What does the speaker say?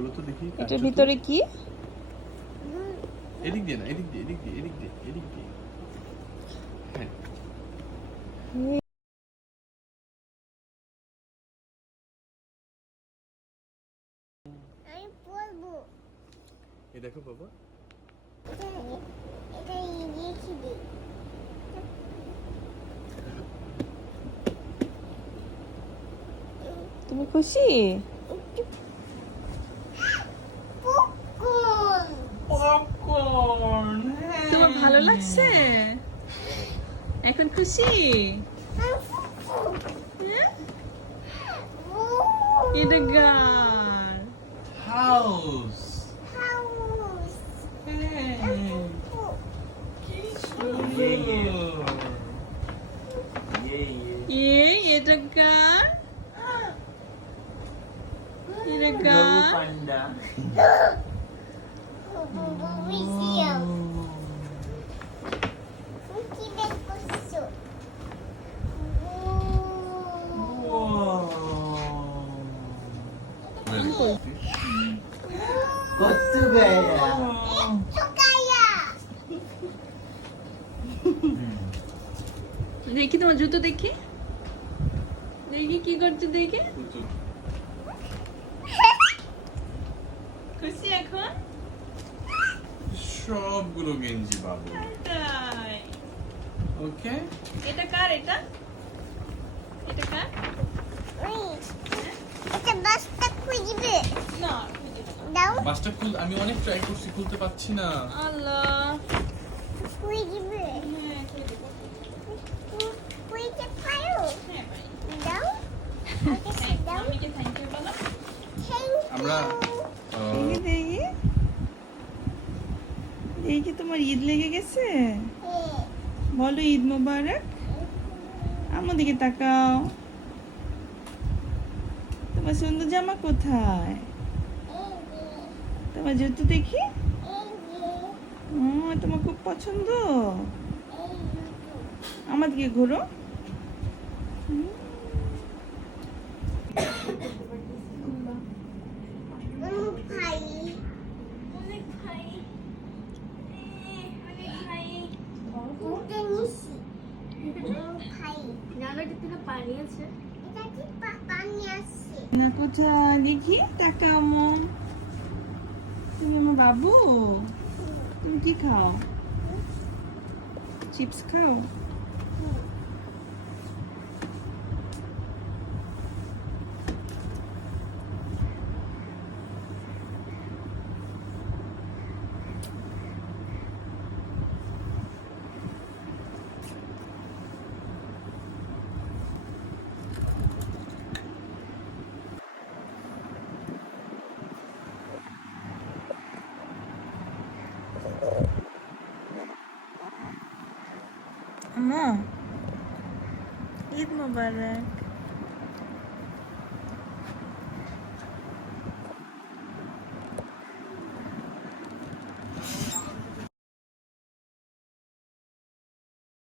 খোলো তো দেখি এটার ভিতরে কি? এদিক দিয়ে না এদিক দিয়ে এদিক দিয়ে এদিক দিয়ে এদিক দিয়ে। হ্যাঁ। এ দেখো বাবা। এটা এটা দিই তুমি খুশি? তোমার ভালো লাগছে এখন খুশি হ্যাঁ? এটা গান হাউস হাউস ইয়ে এটা গান এটা গান মিউজিয়াম কি বের করছ কচ্ছু গায়া চোকায়া দেখি তোমার জুতো দেখি দেখি কি করছ দেখি খুশি এখন সবগুলো গেঞ্জি পাবো। ওকে এটা কার এটা? এটা কার? ওই এটা বাসটা খুঁজবে। না দাও। বাসটা খুল আমি অনেক ট্রাই করছি খুলতে পারছি না। আল্লাহ। খুঁজবে। হ্যাঁ হ্যাঁ দাও। হ্যাঁ, আমরা দেখি দেখি তোমার ঈদ লেগে গেছে? বলো ঈদ মোবারক। আমার দিকে তাকাও। তোমার সুন্দর জামা কোথায়? তোমার জুতো দেখি। তোমার খুব পছন্দ? আমার দিকে ঘুরো। হুম। এটা কি পানি আছে? না কোথায় দেখি টাকা মন তুমি আমার বাবু? তুমি কি খাও? চিপস খাও? আম্মা ঈদ মোবারক